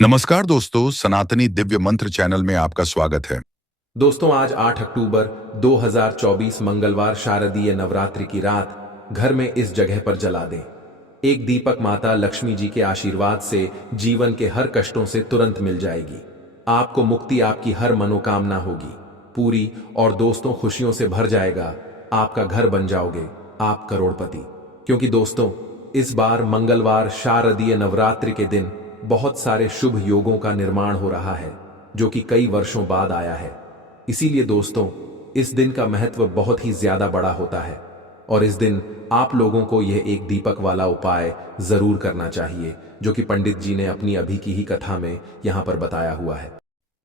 नमस्कार दोस्तों, सनातनी दिव्य मंत्र चैनल में आपका स्वागत है। दोस्तों आज 8 अक्टूबर 2024 मंगलवार शारदीय नवरात्रि की रात घर में इस जगह पर जला दें। एक दीपक माता लक्ष्मी जी के आशीर्वाद से जीवन के हर कष्टों से तुरंत मिल जाएगी। आपको मुक्ति, आपकी हर मनोकामना होगी पूरी और दोस्तों खुशियों से भर जाएगा। आपका घर बन जाओगे आप करोड़पति। क्योंकि दोस्तों इस बार मंगलवार शारदीय नवरात्रि के दिन बहुत सारे शुभ योगों का निर्माण हो रहा है जो कि कई वर्षों बाद आया है। इसीलिए दोस्तों इस दिन का महत्व बहुत ही ज्यादा बड़ा होता है और इस दिन आप लोगों को यह एक दीपक वाला उपाय जरूर करना चाहिए जो कि पंडित जी ने अपनी अभी की ही कथा में यहां पर बताया हुआ है।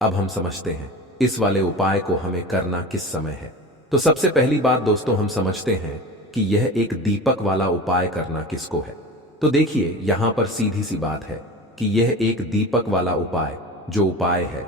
अब हम समझते हैं इस वाले उपाय को हमें करना किस समय है। तो सबसे पहली बात दोस्तों हम समझते हैं कि यह एक दीपक वाला उपाय करना किसको है। तो देखिए यहां पर सीधी सी बात है कि यह एक दीपक वाला उपाय जो उपाय है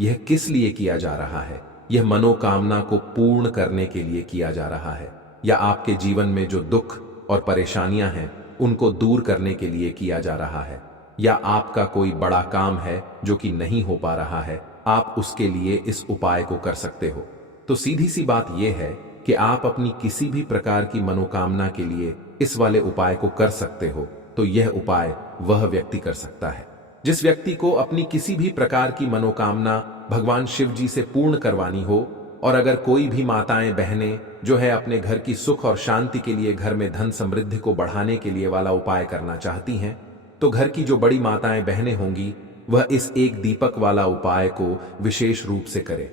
यह किस लिए किया जा रहा है। यह मनोकामना को पूर्ण करने के लिए किया जा रहा है या आपके जीवन में जो दुख और परेशानियां हैं उनको दूर करने के लिए किया जा रहा है, या आपका कोई बड़ा काम है जो कि नहीं हो पा रहा है, आप उसके लिए इस उपाय को कर सकते हो। तो सीधी सी बात यह है कि आप अपनी किसी भी प्रकार की मनोकामना के लिए इस वाले उपाय को कर सकते हो। तो यह उपाय वह व्यक्ति कर सकता है जिस व्यक्ति को अपनी किसी भी प्रकार की मनोकामना भगवान शिव जी से पूर्ण करवानी हो। और अगर कोई भी माताएं बहनें जो है अपने घर की सुख और शांति के लिए, घर में धन समृद्धि को बढ़ाने के लिए वाला उपाय करना चाहती हैं, तो घर की जो बड़ी माताएं बहनें होंगी वह इस एक दीपक वाला उपाय को विशेष रूप से करें।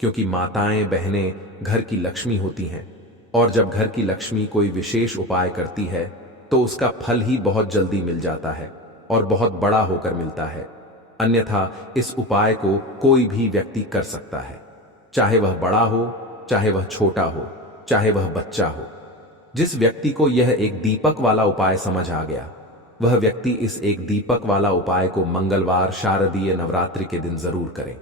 क्योंकि माताएं बहनें घर की लक्ष्मी होती हैं और जब घर की लक्ष्मी कोई विशेष उपाय करती है तो उसका फल ही बहुत जल्दी मिल जाता है और बहुत बड़ा होकर मिलता है। अन्यथा इस उपाय को कोई भी व्यक्ति कर सकता है, चाहे वह बड़ा हो, चाहे वह छोटा हो, चाहे वह बच्चा हो। जिस व्यक्ति को यह एक दीपक वाला उपाय समझ आ गया वह व्यक्ति इस एक दीपक वाला उपाय को मंगलवार शारदीय नवरात्रि के दिन जरूर करें,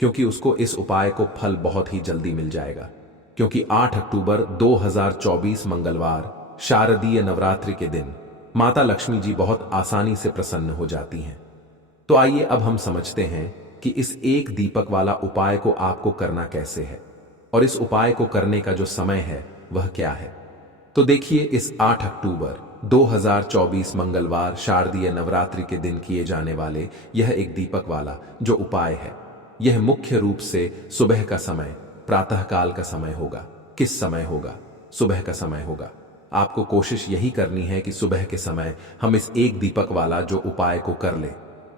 क्योंकि उसको इस उपाय को फल बहुत ही जल्दी मिल जाएगा। क्योंकि 8 अक्टूबर 2024 मंगलवार शारदीय नवरात्रि के दिन माता लक्ष्मी जी बहुत आसानी से प्रसन्न हो जाती हैं। तो आइए अब हम समझते हैं कि इस एक दीपक वाला उपाय को आपको करना कैसे है और इस उपाय को करने का जो समय है वह क्या है। तो देखिए इस 8 अक्टूबर 2024 मंगलवार शारदीय नवरात्रि के दिन किए जाने वाले यह एक दीपक वाला जो उपाय है यह मुख्य रूप से सुबह का समय, प्रातः काल का समय होगा। किस समय होगा? सुबह का समय होगा। आपको कोशिश यही करनी है कि सुबह के समय हम इस एक दीपक वाला जो उपाय को कर ले।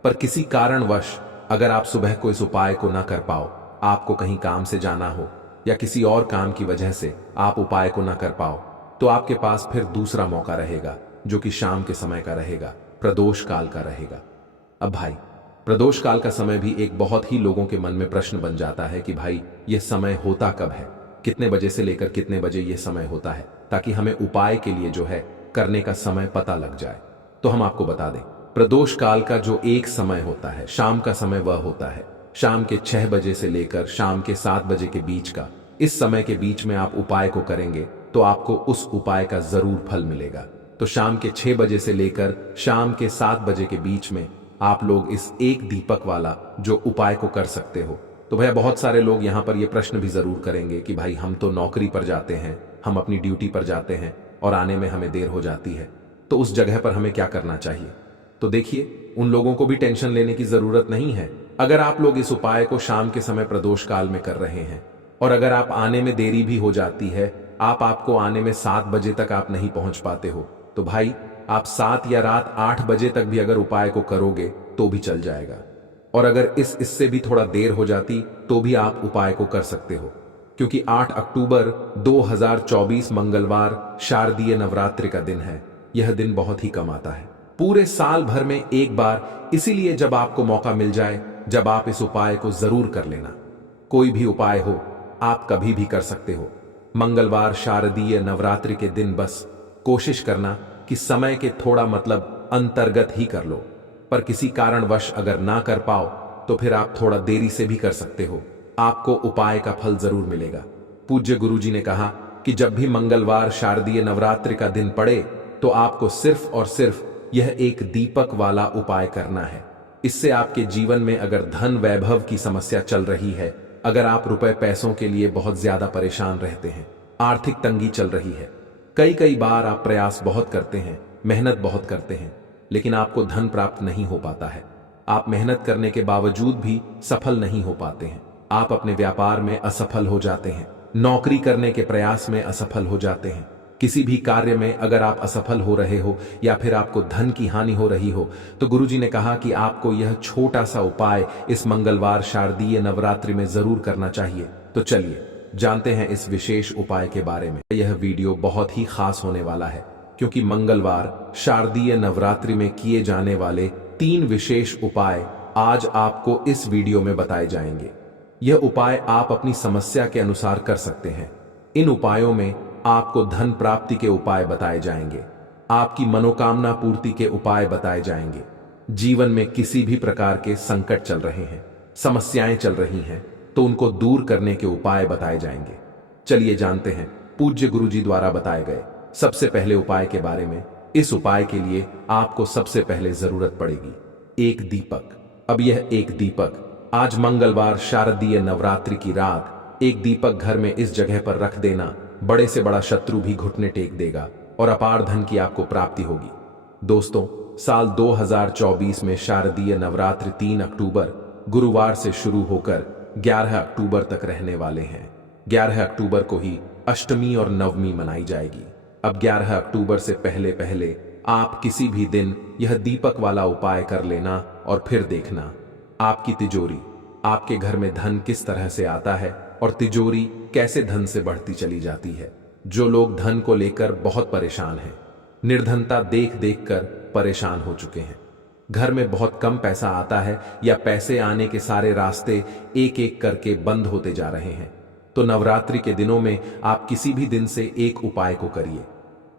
पर किसी कारणवश अगर आप सुबह को इस उपाय को ना कर पाओ, आपको कहीं काम से जाना हो या किसी और काम की वजह से आप उपाय को ना कर पाओ, तो आपके पास फिर दूसरा मौका रहेगा जो कि शाम के समय का रहेगा, प्रदोष काल का रहेगा। अब भाई प्रदोष काल का समय भी एक बहुत ही लोगों के मन में प्रश्न बन जाता है कि भाई यह समय होता कब है, कितने बजे से लेकर कितने बजे यह समय होता है, ताकि हमें उपाय के लिए जो है करने का समय पता लग जाए। तो हम आपको बता दें प्रदोष काल का जो एक समय होता है, शाम का समय, वह होता है शाम के 6 बजे से लेकर शाम के 7 बजे के बीच का। इस समय के बीच में आप उपाय को करेंगे तो आपको उस उपाय का जरूर फल मिलेगा। तो शाम के 6 बजे से लेकर शाम के 7 बजे के बीच में आप लोग इस एक दीपक वाला जो उपाय को कर सकते हो। तो भैया बहुत सारे लोग यहां पर यह प्रश्न भी जरूर करेंगे कि भाई हम तो नौकरी पर जाते हैं, हम अपनी ड्यूटी पर जाते हैं और आने में हमें देर हो जाती है, तो उस जगह पर हमें क्या करना चाहिए। तो देखिए उन लोगों को भी टेंशन लेने की जरूरत नहीं है। अगर आप लोग इस उपाय को शाम के समय प्रदोष काल में कर रहे हैं और अगर आप आने में देरी भी हो जाती है, आपको आने में 7 बजे तक आप नहीं पहुंच पाते हो, तो भाई आप 7 या रात 8 बजे तक भी अगर उपाय को करोगे तो भी चल जाएगा। और अगर इससे भी थोड़ा देर हो जाती तो भी आप उपाय को कर सकते हो। क्योंकि 8 अक्टूबर 2024 मंगलवार शारदीय नवरात्रि का दिन है। यह दिन बहुत ही कम आता है, पूरे साल भर में एक बार। इसीलिए जब आपको मौका मिल जाए, जब आप इस उपाय को जरूर कर लेना। कोई भी उपाय हो आप कभी भी कर सकते हो। मंगलवार शारदीय नवरात्रि के दिन बस कोशिश करना कि समय के थोड़ा मतलब अंतर्गत ही कर लो। पर किसी कारणवश अगर ना कर पाओ तो फिर आप थोड़ा देरी से भी कर सकते हो, आपको उपाय का फल जरूर मिलेगा। पूज्य गुरुजी ने कहा कि जब भी मंगलवार शारदीय नवरात्रि का दिन पड़े तो आपको सिर्फ और सिर्फ यह एक दीपक वाला उपाय करना है। इससे आपके जीवन में अगर धन वैभव की समस्या चल रही है, अगर आप रुपए पैसों के लिए बहुत ज्यादा परेशान रहते हैं, आर्थिक तंगी चल रही है, कई कई बार आप प्रयास बहुत करते हैं, मेहनत बहुत करते हैं, लेकिन आपको धन प्राप्त नहीं हो पाता है। आप मेहनत करने के बावजूद भी सफल नहीं हो पाते हैं। आप अपने व्यापार में असफल हो जाते हैं, नौकरी करने के प्रयास में असफल हो जाते हैं, किसी भी कार्य में अगर आप असफल हो रहे हो या फिर आपको धन की हानि हो रही हो, तो गुरुजी ने कहा कि आपको यह छोटा सा उपाय इस मंगलवार शारदीय नवरात्रि में जरूर करना चाहिए। तो चलिए जानते हैं इस विशेष उपाय के बारे में। यह वीडियो बहुत ही खास होने वाला है, क्योंकि मंगलवार शारदीय नवरात्रि में किए जाने वाले 3 विशेष उपाय आज आपको इस वीडियो में बताए जाएंगे। यह उपाय आप अपनी समस्या के अनुसार कर सकते हैं। इन उपायों में आपको धन प्राप्ति के उपाय बताए जाएंगे, आपकी मनोकामना पूर्ति के उपाय बताए जाएंगे। जीवन में किसी भी प्रकार के संकट चल रहे हैं, समस्याएं चल रही हैं, तो उनको दूर करने के उपाय बताए जाएंगे। चलिए जानते हैं पूज्य गुरुजी द्वारा बताए गए सबसे पहले उपाय के बारे में। इस उपाय के लिए आपको सबसे पहले जरूरत पड़ेगी एक दीपक। अब यह एक दीपक आज मंगलवार शारदीय नवरात्रि की रात एक दीपक घर में इस जगह पर रख देना, बड़े से बड़ा शत्रु भी घुटने टेक देगा और अपार धन की आपको प्राप्ति होगी। दोस्तों, साल 2024 में शारदीय नवरात्रि 3 अक्टूबर गुरुवार से शुरू होकर 11 अक्टूबर तक रहने वाले हैं। 11 अक्टूबर को ही अष्टमी और नवमी मनाई जाएगी। अब 11 अक्टूबर से पहले पहले आप किसी भी दिन यह दीपक वाला उपाय कर लेना और फिर देखना आपकी तिजोरी, आपके घर में धन किस तरह से आता है और तिजोरी कैसे धन से बढ़ती चली जाती है। जो लोग धन को लेकर बहुत परेशान हैं, निर्धनता देख देख कर परेशान हो चुके हैं, घर में बहुत कम पैसा आता है या पैसे आने के सारे रास्ते एक एक करके बंद होते जा रहे हैं, तो नवरात्रि के दिनों में आप किसी भी दिन से एक उपाय को करिए।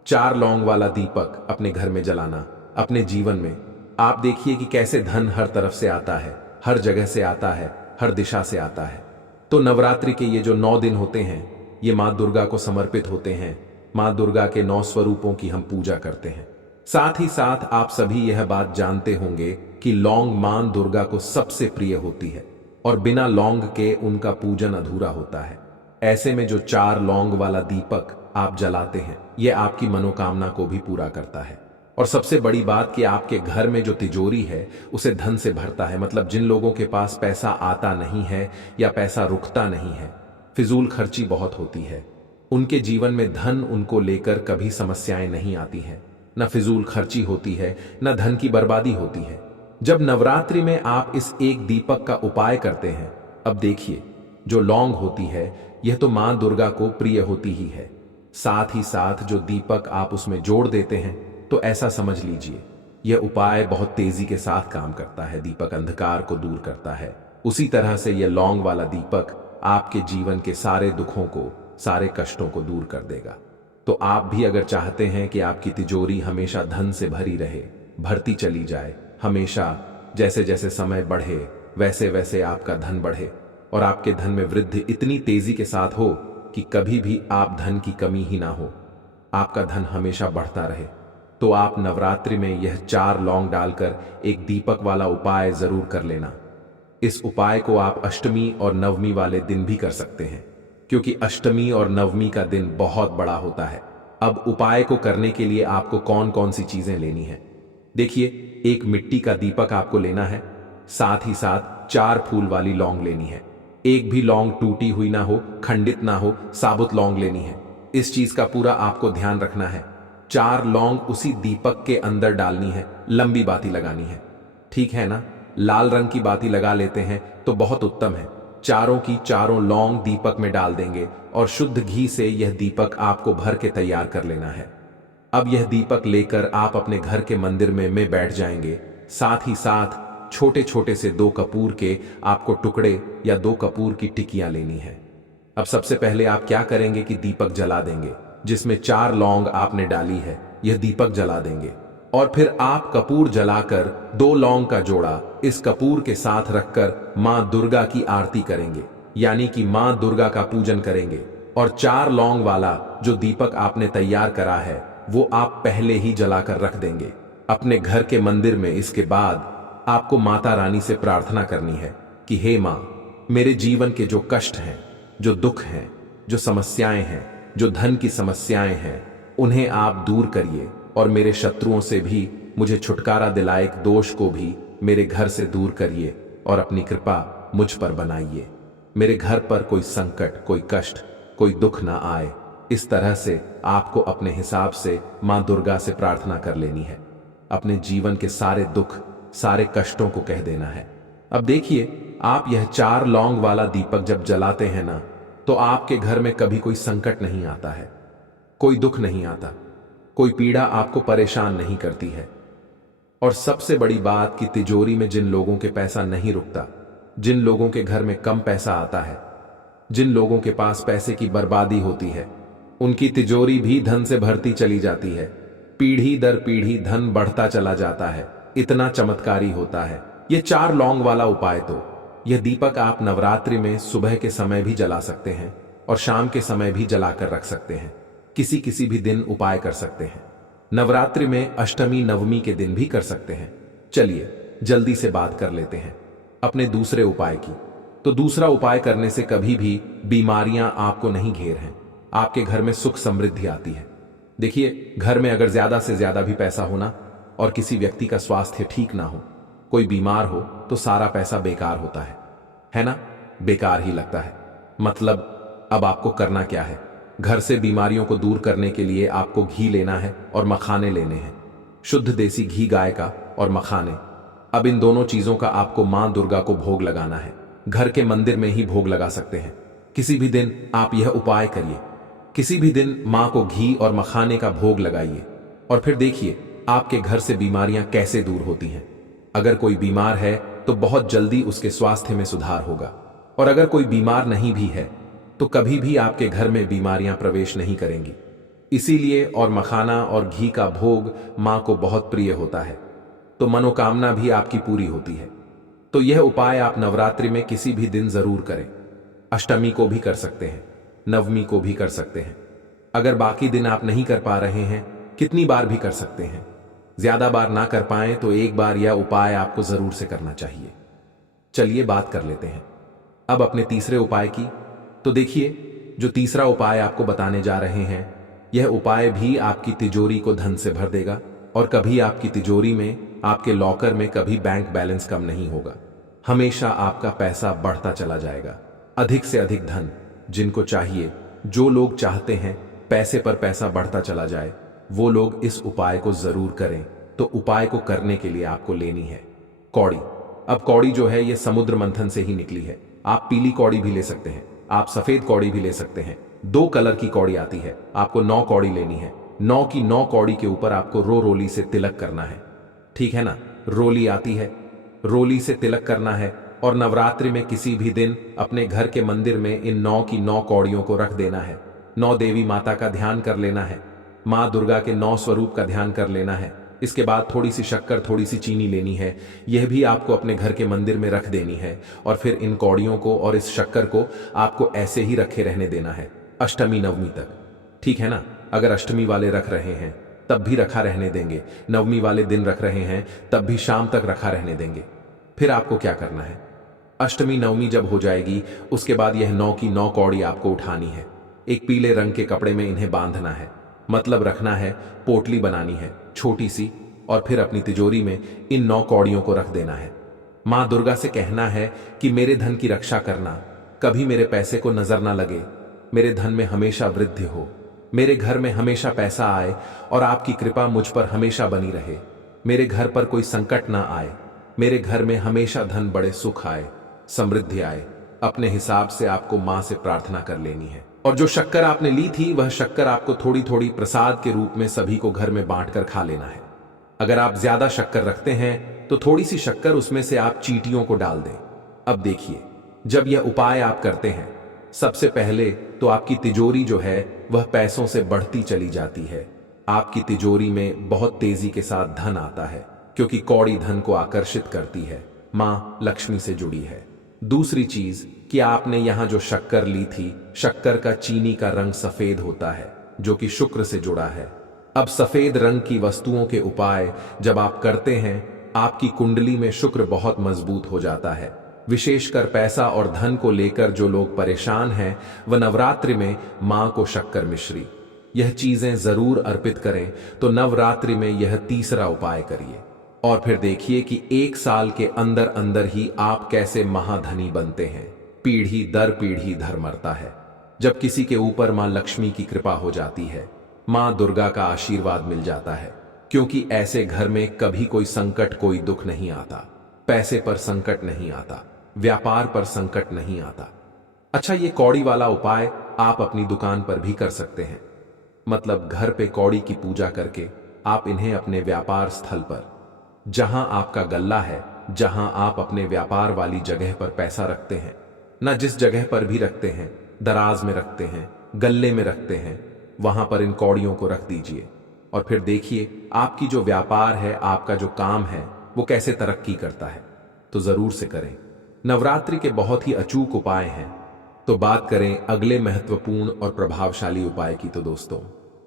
4 लौंग वाला दीपक अपने घर में जलाना। अपने जीवन में आप देखिए कि कैसे धन हर तरफ से आता है, हर जगह से आता है, हर दिशा से आता है। तो नवरात्रि के ये जो 9 दिन होते हैं, ये माँ दुर्गा को समर्पित होते हैं। माँ दुर्गा के 9 स्वरूपों की हम पूजा करते हैं। साथ ही साथ आप सभी यह बात जानते होंगे कि लौंग माँ दुर्गा को सबसे प्रिय होती है और बिना लौंग के उनका पूजन अधूरा होता है। ऐसे में जो 4 लौंग वाला दीपक आप जलाते हैं, ये आपकी मनोकामना को भी पूरा करता है। और सबसे बड़ी बात कि आपके घर में जो तिजोरी है उसे धन से भरता है। मतलब जिन लोगों के पास पैसा आता नहीं है या पैसा रुकता नहीं है, फिजूल खर्ची बहुत होती है, उनके जीवन में धन उनको लेकर कभी समस्याएं नहीं आती हैं। न फिजूल खर्ची होती है, न धन की बर्बादी होती है। जब नवरात्रि में आप इस एक दीपक का उपाय करते हैं, अब देखिए जो लौंग होती है यह तो मां दुर्गा को प्रिय होती ही है, साथ ही साथ जो दीपक आप उसमें जोड़ देते हैं, तो ऐसा समझ लीजिए यह उपाय बहुत तेजी के साथ काम करता है। दीपक अंधकार को दूर करता है, उसी तरह से यह लौंग वाला दीपक आपके जीवन के सारे दुखों को, सारे कष्टों को दूर कर देगा। तो आप भी अगर चाहते हैं कि आपकी तिजोरी हमेशा धन से भरी रहे, भरती चली जाए, हमेशा जैसे जैसे समय बढ़े वैसे वैसे आपका धन बढ़े और आपके धन में वृद्धि इतनी तेजी के साथ हो कि कभी भी आप धन की कमी ही ना हो, आपका धन हमेशा बढ़ता रहे, तो आप नवरात्रि में यह 4 लौंग डालकर एक दीपक वाला उपाय जरूर कर लेना। इस उपाय को आप अष्टमी और नवमी वाले दिन भी कर सकते हैं, क्योंकि अष्टमी और नवमी का दिन बहुत बड़ा होता है। अब उपाय को करने के लिए आपको कौन कौन सी चीजें लेनी है, देखिए। एक मिट्टी का दीपक आपको लेना है, साथ ही साथ 4 फूल वाली लौंग लेनी है। एक भी लौंग टूटी हुई ना हो, खंडित ना हो, साबुत लौंग लेनी है। इस चीज का पूरा आपको ध्यान रखना है। 4 लौंग उसी दीपक के अंदर डालनी है, लंबी बाती लगानी है, ठीक है ना। लाल रंग की बाती लगा लेते हैं तो बहुत उत्तम है। चारों की चारों लौंग दीपक में डाल देंगे और शुद्ध घी से यह दीपक आपको भर के तैयार कर लेना है। अब यह दीपक लेकर आप अपने घर के मंदिर में बैठ जाएंगे। साथ ही साथ छोटे छोटे से 2 कपूर के आपको टुकड़े या 2 कपूर की टिकियां लेनी है। अब सबसे पहले आप क्या करेंगे कि दीपक जला देंगे, जिसमें 4 लौंग आपने डाली है, यह दीपक जला देंगे और फिर आप कपूर जलाकर 2 लौंग का जोड़ा इस कपूर के साथ रखकर मां दुर्गा की आरती करेंगे, यानी कि मां दुर्गा का पूजन करेंगे। और 4 लौंग वाला जो दीपक आपने तैयार करा है वो आप पहले ही जलाकर रख देंगे अपने घर के मंदिर में। इसके बाद आपको माता रानी से प्रार्थना करनी है कि हे माँ, मेरे जीवन के जो कष्ट हैं, जो दुख हैं, जो समस्याएं हैं, जो धन की समस्याएं हैं, उन्हें आप दूर करिए और मेरे शत्रुओं से भी मुझे छुटकारा दिलाए, दोष को भी मेरे घर से दूर करिए और अपनी कृपा मुझ पर बनाइए। मेरे घर पर कोई संकट, कोई कष्ट, कोई दुख ना आए। इस तरह से आपको अपने हिसाब से मां दुर्गा से प्रार्थना कर लेनी है। अपने जीवन के सारे दुख, सारे कष्टों को कह देना है। अब देखिए, आप यह 4 लौंग वाला दीपक जब जलाते हैं ना, तो आपके घर में कभी कोई संकट नहीं आता है, कोई दुख नहीं आता, कोई पीड़ा आपको परेशान नहीं करती है। और सबसे बड़ी बात कि तिजोरी में जिन लोगों के पैसा नहीं रुकता, जिन लोगों के घर में कम पैसा आता है, जिन लोगों के पास पैसे की बर्बादी होती है, उनकी तिजोरी भी धन से भरती चली जाती है। पीढ़ी दर पीढ़ी धन बढ़ता चला जाता है। इतना चमत्कारी होता है ये 4 लौंग वाला उपाय। तो यह दीपक आप नवरात्रि में सुबह के समय भी जला सकते हैं और शाम के समय भी जलाकर रख सकते हैं। किसी किसी भी दिन उपाय कर सकते हैं। नवरात्रि में अष्टमी नवमी के दिन भी कर सकते हैं। चलिए जल्दी से बात कर लेते हैं अपने दूसरे उपाय की। तो दूसरा उपाय करने से कभी भी बीमारियां आपको नहीं घेर हैं। आपके घर में सुख समृद्धि आती है। देखिए, घर में अगर ज्यादा से ज्यादा भी पैसा होना और किसी व्यक्ति का स्वास्थ्य ठीक ना हो, कोई बीमार हो, तो सारा पैसा बेकार होता है ना? बेकार ही लगता है। मतलब अब आपको करना क्या है? घर से बीमारियों को दूर करने के लिए आपको घी लेना है और मखाने लेने हैं। शुद्ध देसी घी गाय का और मखाने। अब इन दोनों चीजों का आपको मां दुर्गा को भोग लगाना है। घर के मंदिर में ही भोग लगा सकते हैं। किसी भी दिन आप यह उपाय करिए। किसी भी दिन मां को घी और मखाने का भोग लगाइए और फिर देखिए आपके घर से बीमारियां कैसे दूर होती हैं। अगर कोई बीमार है तो बहुत जल्दी उसके स्वास्थ्य में सुधार होगा, और अगर कोई बीमार नहीं भी है तो कभी भी आपके घर में बीमारियां प्रवेश नहीं करेंगी। इसीलिए और मखाना और घी का भोग मां को बहुत प्रिय होता है, तो मनोकामना भी आपकी पूरी होती है। तो यह उपाय आप नवरात्रि में किसी भी दिन जरूर करें। अष्टमी को भी कर सकते हैं, नवमी को भी कर सकते हैं। अगर बाकी दिन आप नहीं कर पा रहे हैं, कितनी बार भी कर सकते हैं। ज्यादा बार ना कर पाएं तो एक बार यह उपाय आपको जरूर से करना चाहिए। चलिए बात कर लेते हैं अब अपने तीसरे उपाय की। तो देखिए, जो तीसरा उपाय आपको बताने जा रहे हैं, यह उपाय भी आपकी तिजोरी को धन से भर देगा और कभी आपकी तिजोरी में, आपके लॉकर में कभी बैंक बैलेंस कम नहीं होगा। हमेशा आपका पैसा बढ़ता चला जाएगा। अधिक से अधिक धन जिनको चाहिए, जो लोग चाहते हैं पैसे पर पैसा बढ़ता चला जाए, वो लोग इस उपाय को जरूर करें। तो उपाय को करने के लिए आपको लेनी है कौड़ी। अब कौड़ी जो है ये समुद्र मंथन से ही निकली है। आप पीली कौड़ी भी ले सकते हैं, आप सफेद कौड़ी भी ले सकते हैं। 2 कलर की कौड़ी आती है। आपको 9 कौड़ी लेनी है। 9 की 9 कौड़ी के ऊपर आपको रोली से तिलक करना है। ठीक है ना? रोली आती है, रोली से तिलक करना है। और नवरात्रि में किसी भी दिन अपने घर के मंदिर में इन 9 की 9 कौड़ियों को रख देना है। 9 देवी माता का ध्यान कर लेना है। मां दुर्गा के 9 स्वरूप का ध्यान कर लेना है। इसके बाद थोड़ी सी शक्कर, थोड़ी सी चीनी लेनी है। यह भी आपको अपने घर के मंदिर में रख देनी है। और फिर इन कौड़ियों को और इस शक्कर को आपको ऐसे ही रखे रहने देना है अष्टमी नवमी तक। ठीक है ना? अगर अष्टमी वाले रख रहे हैं तब भी रखा रहने देंगे, नवमी वाले दिन रख रहे हैं तब भी शाम तक रखा रहने देंगे। फिर आपको क्या करना है? अष्टमी नवमी जब हो जाएगी, उसके बाद यह 9 की 9 कौड़ी आपको उठानी है। एक पीले रंग के कपड़े में इन्हें बांधना है, मतलब रखना है, पोटली बनानी है छोटी सी, और फिर अपनी तिजोरी में इन 9 कौड़ियों को रख देना है। मां दुर्गा से कहना है कि मेरे धन की रक्षा करना, कभी मेरे पैसे को नजर ना लगे, मेरे धन में हमेशा वृद्धि हो, मेरे घर में हमेशा पैसा आए और आपकी कृपा मुझ पर हमेशा बनी रहे, मेरे घर पर कोई संकट ना आए, मेरे घर में हमेशा धन बड़े सुख आए, समृद्धि आए। अपने हिसाब से आपको मां से प्रार्थना कर लेनी है। और जो शक्कर आपने ली थी, वह शक्कर आपको थोड़ी थोड़ी प्रसाद के रूप में सभी को घर में बांटकर खा लेना है। अगर आप ज्यादा शक्कर रखते हैं तो थोड़ी सी शक्कर उसमें से आप चींटियों को डाल दें। अब देखिए, जब यह उपाय आप करते हैं, सबसे पहले तो आपकी तिजोरी जो है वह पैसों से बढ़ती चली जाती है। आपकी तिजोरी में बहुत तेजी के साथ धन आता है, क्योंकि कौड़ी धन को आकर्षित करती है, मां लक्ष्मी से जुड़ी है। दूसरी चीज कि आपने यहां जो शक्कर ली थी, शक्कर का चीनी का रंग सफेद होता है, जो कि शुक्र से जुड़ा है। अब सफेद रंग की वस्तुओं के उपाय जब आप करते हैं आपकी कुंडली में शुक्र बहुत मजबूत हो जाता है। विशेषकर पैसा और धन को लेकर जो लोग परेशान हैं, वह नवरात्रि में मां को शक्कर मिश्री यह चीजें जरूर अर्पित करें। तो नवरात्रि में यह तीसरा उपाय करिए और फिर देखिए कि 1 साल के अंदर अंदर ही आप कैसे महाधनी बनते हैं। पीढ़ी दर पीढ़ी धर मरता है। जब किसी के ऊपर मां लक्ष्मी की कृपा हो जाती है, मां दुर्गा का आशीर्वाद मिल जाता है, क्योंकि ऐसे घर में कभी कोई संकट कोई दुख नहीं आता। पैसे पर संकट नहीं आता, व्यापार पर संकट नहीं आता। अच्छा, ये कौड़ी वाला उपाय आप अपनी दुकान पर भी कर सकते हैं। मतलब घर पे कौड़ी की पूजा करके आप इन्हें अपने व्यापार स्थल पर, जहां आपका गल्ला है, जहां आप अपने व्यापार वाली जगह पर पैसा रखते हैं ना, जिस जगह पर भी रखते हैं, दराज में रखते हैं, गल्ले में रखते हैं, वहां पर इन कौड़ियों को रख दीजिए और फिर देखिए आपकी जो व्यापार है, आपका जो काम है, वो कैसे तरक्की करता है। तो जरूर से करें। नवरात्रि के बहुत ही अचूक उपाय हैं। तो बात करें अगले महत्वपूर्ण और प्रभावशाली उपाय की, तो दोस्तों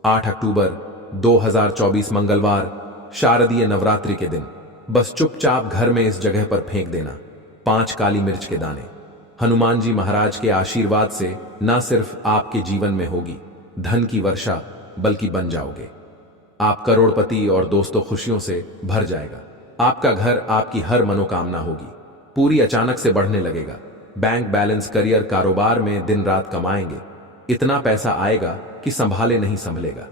8 अक्टूबर 2024 मंगलवार शारदीय नवरात्रि के दिन बस चुपचाप घर में इस जगह पर फेंक देना 5 काली मिर्च के दाने। हनुमान जी महाराज के आशीर्वाद से न सिर्फ आपके जीवन में होगी धन की वर्षा, बल्कि बन जाओगे आप करोड़पति और दोस्तों खुशियों से भर जाएगा। आपका घर, आपकी हर मनोकामना होगी पूरी अचानक से बढ़ने लगेगा। बैंक बैलेंस, करियर, कारोबार में दिन रात कमाएंगे। इतना पैसा आएगा कि संभाले नहीं संभलेगा।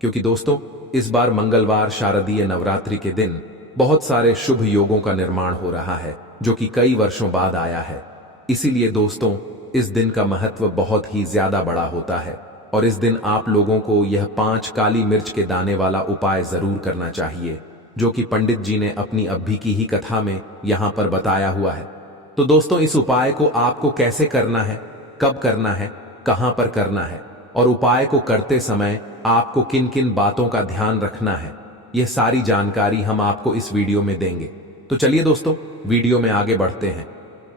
क्योंकि दोस्तों इस बार मंगलवार शारदीय नवरात्रि के दिन बहुत सारे शुभ योगों का निर्माण हो रहा है, जो कि कई वर्षों बाद आया है। इसीलिए दोस्तों इस दिन का महत्व बहुत ही ज्यादा बड़ा होता है और इस दिन आप लोगों को यह 5 काली मिर्च के दाने वाला उपाय जरूर करना चाहिए, जो कि पंडित जी ने अपनी अभी की ही कथा में यहां पर बताया हुआ है। तो दोस्तों इस उपाय को आपको कैसे करना है, कब करना है, कहां पर करना है और उपाय को करते समय आपको किन किन बातों का ध्यान रखना है, यह सारी जानकारी हम आपको इस वीडियो में देंगे। तो चलिए दोस्तों वीडियो में आगे बढ़ते हैं।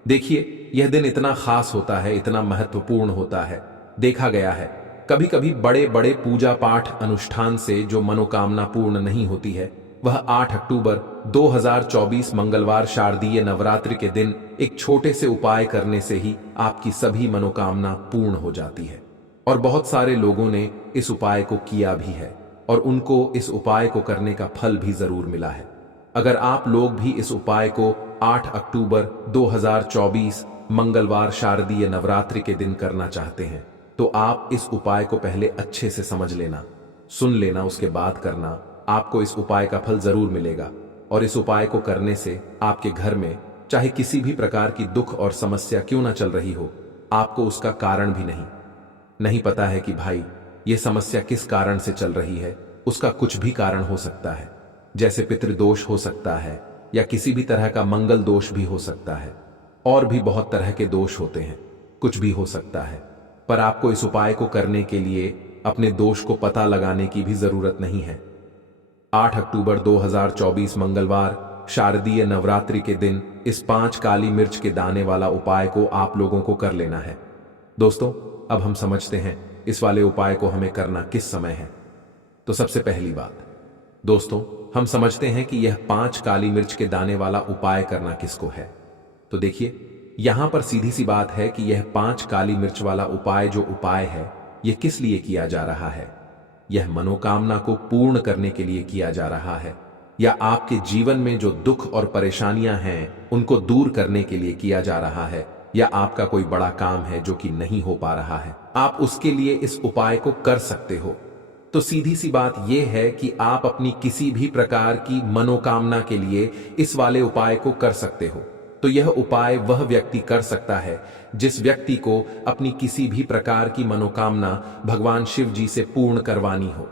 देखिए यह दिन इतना खास होता है, इतना महत्वपूर्ण होता है। देखा गया है कभी कभी बड़े बड़े पूजा पाठ अनुष्ठान से जो मनोकामना पूर्ण नहीं होती है, वह 8 अक्टूबर 2024 मंगलवार शारदीय नवरात्रि के दिन एक छोटे से उपाय करने से ही आपकी सभी मनोकामना पूर्ण हो जाती है। और बहुत सारे लोगों ने इस उपाय को किया भी है और उनको इस उपाय को करने का फल भी जरूर मिला है। अगर आप लोग भी इस उपाय को 8 अक्टूबर 2024 मंगलवार शारदीय नवरात्रि के दिन करना चाहते हैं, तो आप इस उपाय को पहले अच्छे से समझ लेना, सुन लेना, उसके बाद करना। आपको इस उपाय का फल जरूर मिलेगा और इस उपाय को करने से आपके घर में चाहे किसी भी प्रकार की दुख और समस्या क्यों ना चल रही हो, आपको उसका कारण भी नहीं पता है कि भाई ये समस्या किस कारण से चल रही है। उसका कुछ भी कारण हो सकता है, जैसे पितृदोष हो सकता है या किसी भी तरह का मंगल दोष भी हो सकता है, और भी बहुत तरह के दोष होते हैं, कुछ भी हो सकता है। पर आपको इस उपाय को करने के लिए अपने दोष को पता लगाने की भी जरूरत नहीं है। 8 अक्टूबर 2024 मंगलवार शारदीय नवरात्रि के दिन इस 5 काली मिर्च के दाने वाला उपाय को आप लोगों को कर लेना है। दोस्तों अब हम समझते हैं इस वाले उपाय को हमें करना किस समय है। तो सबसे पहली बात दोस्तों, हम समझते हैं कि यह 5 काली मिर्च के दाने वाला उपाय करना किसको है। तो देखिए यहां पर सीधी सी बात है कि यह 5 काली मिर्च वाला उपाय जो उपाय है, यह किस लिए किया जा रहा है। यह मनोकामना को पूर्ण करने के लिए किया जा रहा है, या आपके जीवन में जो दुख और परेशानियां हैं उनको दूर करने के लिए किया जा रहा है, या आपका कोई बड़ा काम है जो कि नहीं हो पा रहा है, आप उसके लिए इस उपाय को कर सकते हो। तो सीधी सी बात यह है कि आप अपनी किसी भी प्रकार की मनोकामना के लिए इस वाले उपाय को कर सकते हो। तो यह उपाय वह व्यक्ति कर सकता है जिस व्यक्ति को अपनी किसी भी प्रकार की मनोकामना भगवान शिव जी से पूर्ण करवानी हो।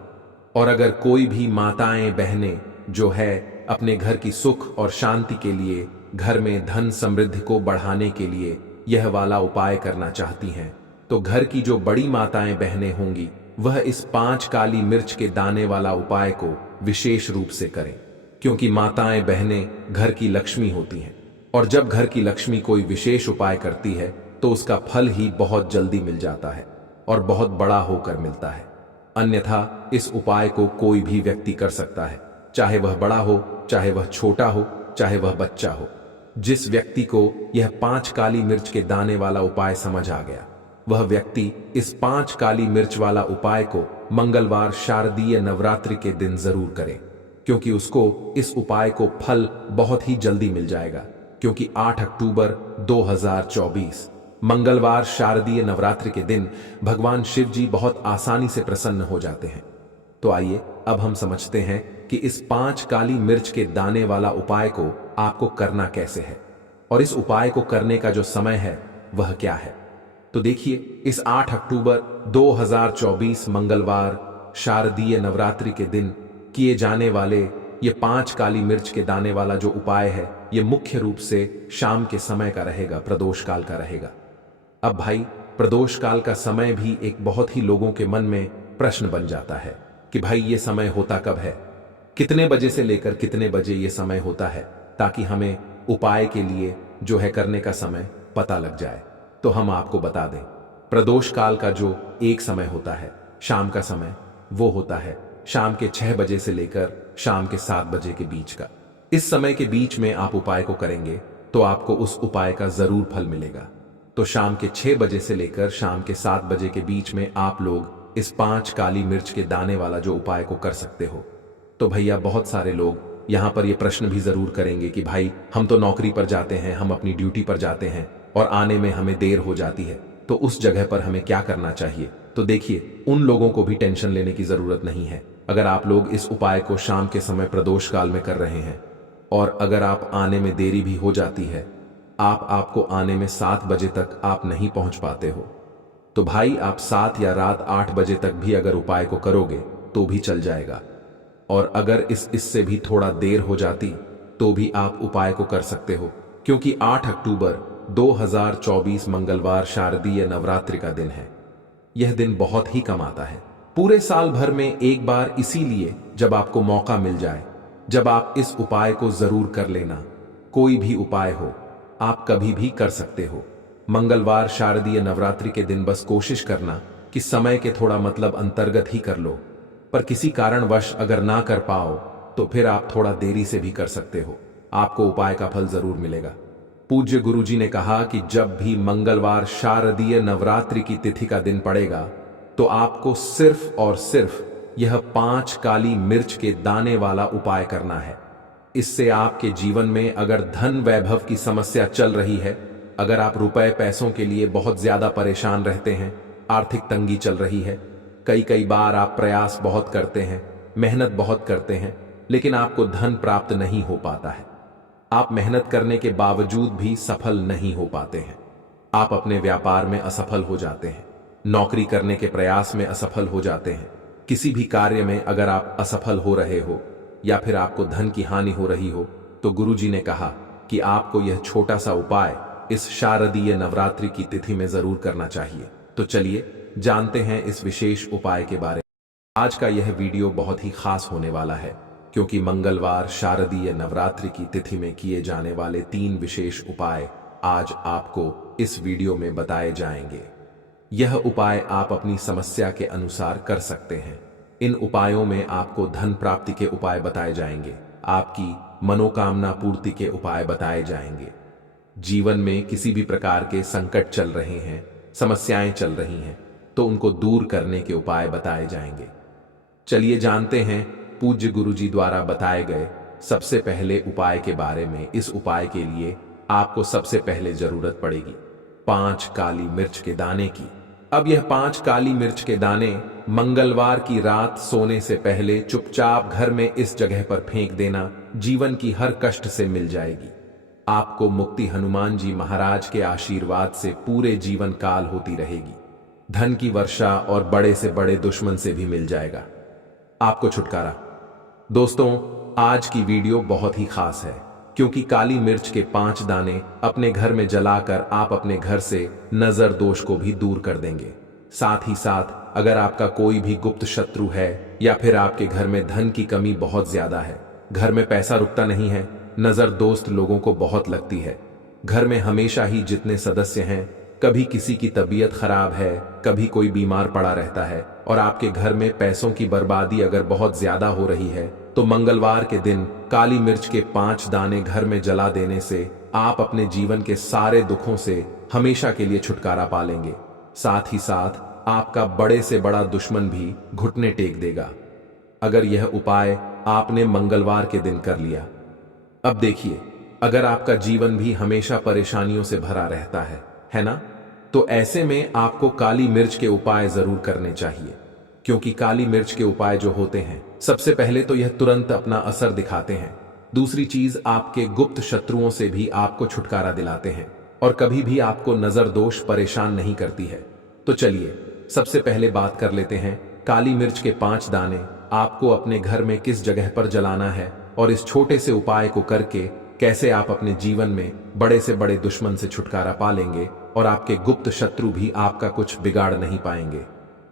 और अगर कोई भी माताएं बहनें जो है अपने घर की सुख और शांति के लिए, घर में धन समृद्धि को बढ़ाने के लिए यह वाला उपाय करना चाहती हैं, तो घर की जो बड़ी माताएं बहनें होंगी वह इस 5 काली मिर्च के दाने वाला उपाय को विशेष रूप से करें, क्योंकि माताएं बहनें घर की लक्ष्मी होती हैं और जब घर की लक्ष्मी कोई विशेष उपाय करती है तो उसका फल ही बहुत जल्दी मिल जाता है और बहुत बड़ा होकर मिलता है। अन्यथा इस उपाय को कोई भी व्यक्ति कर सकता है, चाहे वह बड़ा हो चाहे वह छोटा हो, चाहे वह बच्चा हो। जिस व्यक्ति को यह 5 काली मिर्च के दाने वाला उपाय समझ आ गया, वह व्यक्ति इस 5 काली मिर्च वाला उपाय को मंगलवार शारदीय नवरात्रि के दिन जरूर करे, क्योंकि उसको इस उपाय को फल बहुत ही जल्दी मिल जाएगा। क्योंकि 8 अक्टूबर 2024 मंगलवार शारदीय नवरात्रि के दिन भगवान शिव जी बहुत आसानी से प्रसन्न हो जाते हैं। तो आइए अब हम समझते हैं कि इस 5 काली मिर्च के दाने वाला उपाय को आपको करना कैसे है, और इस उपाय को करने का जो समय है वह क्या है। तो देखिए, इस 8 अक्टूबर 2024 मंगलवार शारदीय नवरात्रि के दिन किए जाने वाले ये 5 काली मिर्च के दाने वाला जो उपाय है, ये मुख्य रूप से शाम के समय का रहेगा, प्रदोष काल का रहेगा। अब भाई, प्रदोष काल का समय भी एक बहुत ही लोगों के मन में प्रश्न बन जाता है कि भाई ये समय होता कब है, कितने बजे से लेकर कितने बजे ये समय होता है, ताकि हमें उपाय के लिए जो है करने का समय पता लग जाए। तो हम आपको बता दें, प्रदोष काल का जो एक समय होता है, शाम का समय, वो होता है शाम के 6 बजे से लेकर शाम के 7 बजे के बीच का। इस समय के बीच में आप उपाय को करेंगे तो आपको उस उपाय का जरूर फल मिलेगा। तो शाम के 6 बजे से लेकर शाम के 7 बजे के बीच में आप लोग इस 5 काली मिर्च के दाने वाला जो उपाय को कर सकते हो। तो भैया, बहुत सारे लोग यहाँ पर ये प्रश्न भी जरूर करेंगे कि भाई हम तो नौकरी पर जाते हैं, हम अपनी ड्यूटी पर जाते हैं और आने में हमें देर हो जाती है, तो उस जगह पर हमें क्या करना चाहिए। तो देखिए, उन लोगों को भी टेंशन लेने की जरूरत नहीं है। अगर आप लोग इस उपाय को शाम के समय प्रदोष काल में कर रहे हैं और अगर आप आने में देरी भी हो जाती है, आपको आने में 7 बजे तक आप नहीं पहुंच पाते हो, तो भाई आप 7 या रात 8 बजे तक भी अगर उपाय को करोगे तो भी चल जाएगा। और अगर इससे भी थोड़ा देर हो जाती तो भी आप उपाय को कर सकते हो, क्योंकि 8 अक्टूबर 2024 मंगलवार शारदीय नवरात्रि का दिन है। यह दिन बहुत ही कम आता है, पूरे साल भर में एक बार, इसीलिए जब आपको मौका मिल जाए, जब आप इस उपाय को जरूर कर लेना। कोई भी उपाय हो, आप कभी भी कर सकते हो। मंगलवार शारदीय नवरात्रि के दिन बस कोशिश करना कि समय के थोड़ा मतलब अंतर्गत ही कर लो, पर किसी कारणवश अगर ना कर पाओ तो फिर आप थोड़ा देरी से भी कर सकते हो, आपको उपाय का फल जरूर मिलेगा। पूज्य गुरुजी ने कहा कि जब भी मंगलवार शारदीय नवरात्रि की तिथि का दिन पड़ेगा तो आपको सिर्फ और सिर्फ यह 5 काली मिर्च के दाने वाला उपाय करना है। इससे आपके जीवन में अगर धन वैभव की समस्या चल रही है, अगर आप रुपए पैसों के लिए बहुत ज्यादा परेशान रहते हैं, आर्थिक तंगी चल रही है, कई बार आप प्रयास बहुत करते हैं, मेहनत बहुत करते हैं, लेकिन आपको धन प्राप्त नहीं हो पाता है, आप मेहनत करने के बावजूद भी सफल नहीं हो पाते हैं, आप अपने व्यापार में असफल हो जाते हैं, नौकरी करने के प्रयास में असफल हो जाते हैं, किसी भी कार्य में अगर आप असफल हो रहे हो या फिर आपको धन की हानि हो रही हो, तो गुरुजी ने कहा कि आपको यह छोटा सा उपाय इस शारदीय नवरात्रि की तिथि में जरूर करना चाहिए। तो चलिए जानते हैं इस विशेष उपाय के बारे में। आज का यह वीडियो बहुत ही खास होने वाला है, क्योंकि मंगलवार शारदीय नवरात्रि की तिथि में किए जाने वाले 3 विशेष उपाय आज आपको इस वीडियो में बताए जाएंगे। यह उपाय आप अपनी समस्या के अनुसार कर सकते हैं। इन उपायों में आपको धन प्राप्ति के उपाय बताए जाएंगे, आपकी मनोकामना पूर्ति के उपाय बताए जाएंगे। जीवन में किसी भी प्रकार के संकट चल रहे हैं, समस्याएं चल रही हैं, तो उनको दूर करने के उपाय बताए जाएंगे। चलिए जानते हैं पूज्य गुरुजी द्वारा बताए गए सबसे पहले उपाय के बारे में। इस उपाय के लिए आपको सबसे पहले जरूरत पड़ेगी 5 काली मिर्च के दाने की। अब यह 5 काली मिर्च के दाने मंगलवार की रात सोने से पहले चुपचाप घर में इस जगह पर फेंक देना, जीवन की हर कष्ट से मिल जाएगी। आपको मुक्ति हनुमान जी महाराज के आशीर्वाद से पूरे जीवन काल होती रहेगी। धन की वर्षा और बड़े से बड़े दुश्मन से भी मिल जाएगा, आपको छुटकारा। दोस्तों, आज की वीडियो बहुत ही खास है, क्योंकि काली मिर्च के 5 दाने अपने घर में जलाकर आप अपने घर से नजर दोष को भी दूर कर देंगे। साथ ही साथ अगर आपका कोई भी गुप्त शत्रु है या फिर आपके घर में धन की कमी बहुत ज्यादा है, घर में पैसा रुकता नहीं है, नजर दोस्त लोगों को बहुत लगती है, घर में हमेशा ही जितने सदस्य हैं, कभी किसी की तबीयत खराब है, कभी कोई बीमार पड़ा रहता है और आपके घर में पैसों की बर्बादी अगर बहुत ज्यादा हो रही है, तो मंगलवार के दिन काली मिर्च के 5 दाने घर में जला देने से आप अपने जीवन के सारे दुखों से हमेशा के लिए छुटकारा पा लेंगे। साथ ही साथ आपका बड़े से बड़ा दुश्मन भी घुटने टेक देगा अगर यह उपाय आपने मंगलवार के दिन कर लिया। अब देखिए, अगर आपका जीवन भी हमेशा परेशानियों से भरा रहता है ना, तो ऐसे में आपको काली मिर्च के उपाय जरूर करने चाहिए, क्योंकि काली मिर्च के उपाय जो होते हैं, सबसे पहले तो यह तुरंत अपना असर दिखाते हैं। दूसरी चीज, आपके गुप्त शत्रुओं से भी आपको छुटकारा दिलाते हैं और कभी भी आपको नजर दोष परेशान नहीं करती है। तो चलिए सबसे पहले बात कर लेते हैं काली मिर्च के 5 दाने आपको अपने घर में किस जगह पर जलाना है और इस छोटे से उपाय को करके कैसे आप अपने जीवन में बड़े से बड़े दुश्मन से छुटकारा पा लेंगे और आपके गुप्त शत्रु भी आपका कुछ बिगाड़ नहीं पाएंगे।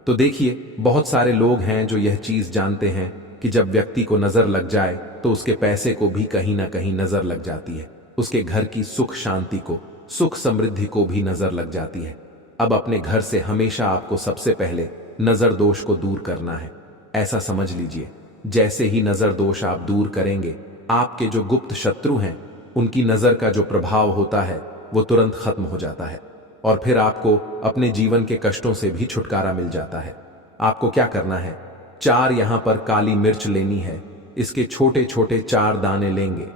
तो देखिए, बहुत सारे लोग हैं जो यह चीज जानते हैं कि जब व्यक्ति को नजर लग जाए तो उसके पैसे को भी कहीं ना कहीं नजर लग जाती है, उसके घर की सुख शांति को, सुख समृद्धि को भी नजर लग जाती है। अब अपने घर से हमेशा आपको सबसे पहले नजर दोष को दूर करना है। ऐसा समझ लीजिए, जैसे ही नजर दोष आप दूर करेंगे, आपके जो गुप्त शत्रु हैं उनकी नजर का जो प्रभाव होता है वो तुरंत खत्म हो जाता है और फिर आपको अपने जीवन के कष्टों से भी छुटकारा मिल जाता है। आपको क्या करना है, 4 यहां पर काली मिर्च लेनी है। इसके छोटे छोटे 4 दाने लेंगे,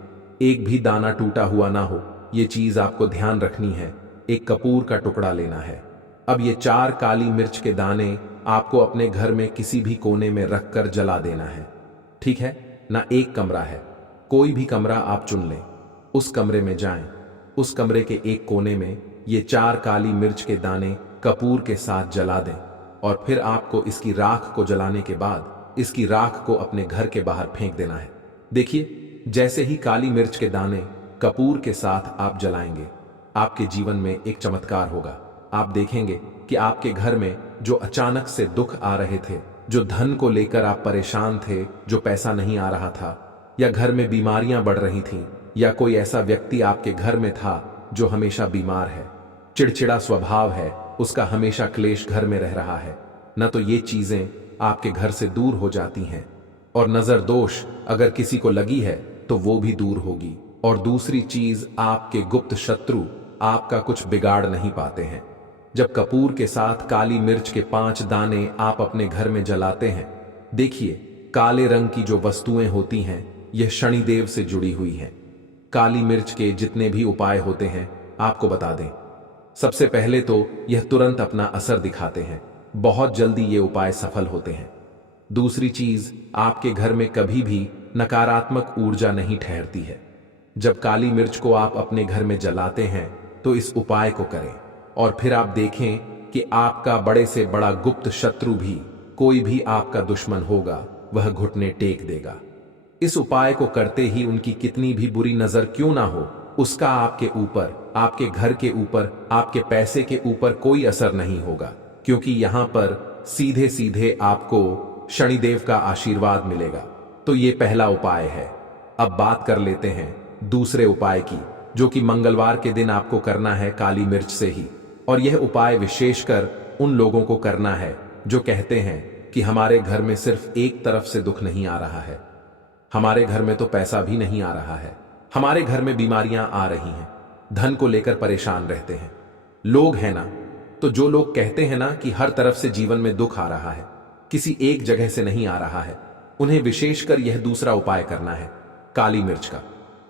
एक भी दाना टूटा हुआ ना हो, ये चीज आपको ध्यान रखनी है। एक कपूर का टुकड़ा लेना है। अब ये 4 काली मिर्च के दाने आपको अपने घर में किसी भी कोने में रखकर जला देना है, ठीक है ना। एक कमरा है, कोई भी कमरा आप चुन लें, उस कमरे में जाएं। उस कमरे के एक कोने में ये 4 काली मिर्च के दाने कपूर के साथ जला दें और फिर आपको इसकी राख को जलाने के बाद इसकी राख को अपने घर के बाहर फेंक देना है। देखिए, जैसे ही काली मिर्च के दाने कपूर के साथ आप जलाएंगे, आपके जीवन में एक चमत्कार होगा। आप देखेंगे कि आपके घर में जो अचानक से दुख आ रहे थे, जो धन को लेकर आप परेशान थे, जो पैसा नहीं आ रहा था, या घर में बीमारियां बढ़ रही थीं, या कोई ऐसा व्यक्ति आपके घर में था जो हमेशा बीमार है, चिड़चिड़ा स्वभाव है, उसका हमेशा क्लेश घर में रह रहा है न, तो ये चीजें आपके घर से दूर हो जाती हैं। और नजर दोष अगर किसी को लगी है तो वो भी दूर होगी। और दूसरी चीज, आपके गुप्त शत्रु आपका कुछ बिगाड़ नहीं पाते हैं। जब कपूर के साथ काली मिर्च के 5 दाने आप अपने घर में जलाते हैं, देखिए, काले रंग की जो वस्तुएं होती हैं यह शनिदेव से जुड़ी हुई हैं। काली मिर्च के जितने भी उपाय होते हैं आपको बता दें, सबसे पहले तो यह तुरंत अपना असर दिखाते हैं, बहुत जल्दी ये उपाय सफल होते हैं। दूसरी चीज, आपके घर में कभी भी नकारात्मक ऊर्जा नहीं ठहरती है। जब काली मिर्च को आप अपने घर में जलाते हैं तो इस उपाय को करें और फिर आप देखें कि आपका बड़े से बड़ा गुप्त शत्रु भी, कोई भी आपका दुश्मन होगा, वह घुटने टेक देगा। इस उपाय को करते ही उनकी कितनी भी बुरी नजर क्यों ना हो, उसका आपके ऊपर, आपके घर के ऊपर, आपके पैसे के ऊपर कोई असर नहीं होगा, क्योंकि यहां पर सीधे सीधे आपको शनिदेव का आशीर्वाद मिलेगा। तो ये पहला उपाय है। अब बात कर लेते हैं दूसरे उपाय की, जो कि मंगलवार के दिन आपको करना है काली मिर्च से ही। और यह उपाय विशेषकर उन लोगों को करना है जो कहते हैं कि हमारे घर में सिर्फ एक तरफ से दुख नहीं आ रहा है, हमारे घर में तो पैसा भी नहीं आ रहा है, हमारे घर में बीमारियां आ रही हैं, धन को लेकर परेशान रहते हैं लोग, है ना। तो जो लोग कहते हैं ना कि हर तरफ से जीवन में दुख आ रहा है, किसी एक जगह से नहीं आ रहा है, उन्हें विशेषकर यह दूसरा उपाय करना है काली मिर्च का।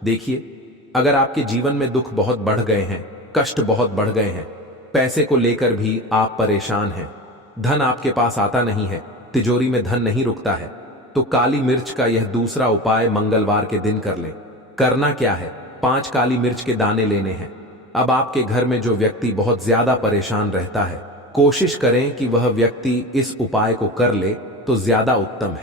देखिए, अगर आपके जीवन में दुख बहुत बढ़ गए हैं, कष्ट बहुत बढ़ गए हैं, पैसे को लेकर भी आप परेशान हैं, धन आपके पास आता नहीं है, तिजोरी में धन नहीं रुकता है, तो काली मिर्च का यह दूसरा उपाय मंगलवार के दिन कर लें। करना क्या है, 5 काली मिर्च के दाने लेने हैं। अब आपके घर में जो व्यक्ति बहुत ज्यादा परेशान रहता है, कोशिश करें कि वह व्यक्ति इस उपाय को कर ले तो ज्यादा उत्तम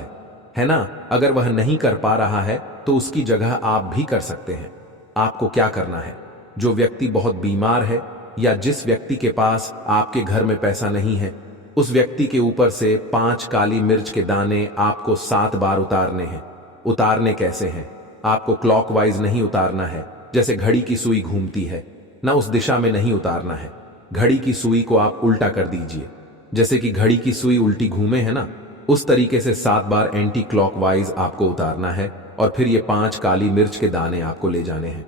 है ना। अगर वह नहीं कर पा रहा है तो उसकी जगह आप भी कर सकते हैं। आपको क्या करना है, जो व्यक्ति बहुत बीमार है या जिस व्यक्ति के पास आपके घर में पैसा नहीं है, उस व्यक्ति के ऊपर से 5 काली मिर्च के दाने आपको 7 बार उतारने हैं। उतारने कैसे हैं, आपको क्लॉकवाइज नहीं उतारना है, जैसे घड़ी की सुई घूमती है ना, उस दिशा में नहीं उतारना है। घड़ी की सुई को आप उल्टा कर दीजिए, जैसे कि घड़ी की सुई उल्टी घूमे है ना, उस तरीके से 7 बार एंटी क्लॉकवाइज आपको उतारना है और फिर ये 5 काली मिर्च के दाने आपको ले जाने हैं।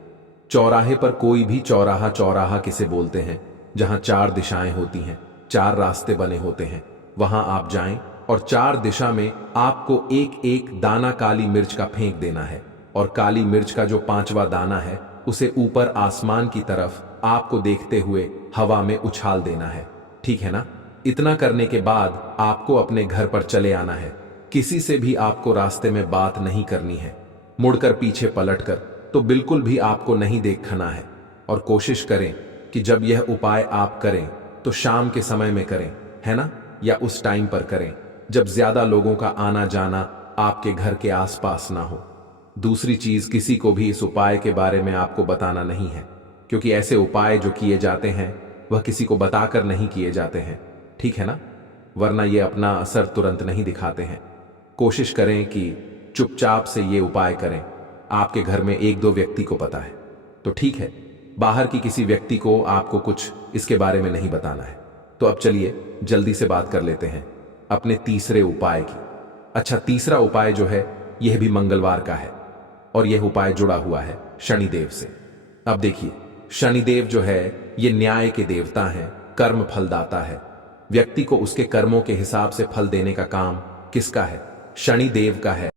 चौराहे पर, कोई भी चौराहा, चौराहा किसे बोलते हैं, जहां 4 दिशाएं होती हैं, 4 रास्ते बने होते हैं, वहां आप जाएं और 4 दिशा में आपको एक एक दाना काली मिर्च का फेंक देना है और काली मिर्च का जो 5वां दाना है उसे ऊपर आसमान की तरफ आपको देखते हुए हवा में उछाल देना है। ठीक है ना? इतना करने के बाद आपको अपने घर पर चले आना है। किसी से भी आपको रास्ते में बात नहीं करनी है। मुड़कर पीछे पलटकर तो बिल्कुल भी आपको नहीं देखना है और कोशिश करें कि जब यह उपाय आप करें तो शाम के समय में करें, है ना? या उस टाइम पर करें जब ज्यादा लोगों का आना जाना आपके घर के आसपास ना हो। दूसरी चीज, किसी को भी इस उपाय के बारे में आपको बताना नहीं है, क्योंकि ऐसे उपाय जो किए जाते हैं वह किसी को बताकर नहीं किए जाते हैं। ठीक है ना? वरना ये अपना असर तुरंत नहीं दिखाते हैं। कोशिश करें कि चुपचाप से ये उपाय करें। आपके घर में 1-2 व्यक्ति को पता है तो ठीक है, बाहर की किसी व्यक्ति को आपको कुछ इसके बारे में नहीं बताना है। तो अब चलिए जल्दी से बात कर लेते हैं अपने तीसरे उपाय की। अच्छा, तीसरा उपाय जो है यह भी मंगलवार का है और यह उपाय जुड़ा हुआ है शनिदेव से। अब देखिए, शनिदेव जो है ये न्याय के देवता हैं, कर्म फलदाता है। व्यक्ति को उसके कर्मों के हिसाब से फल देने का काम किसका है? शनिदेव का है।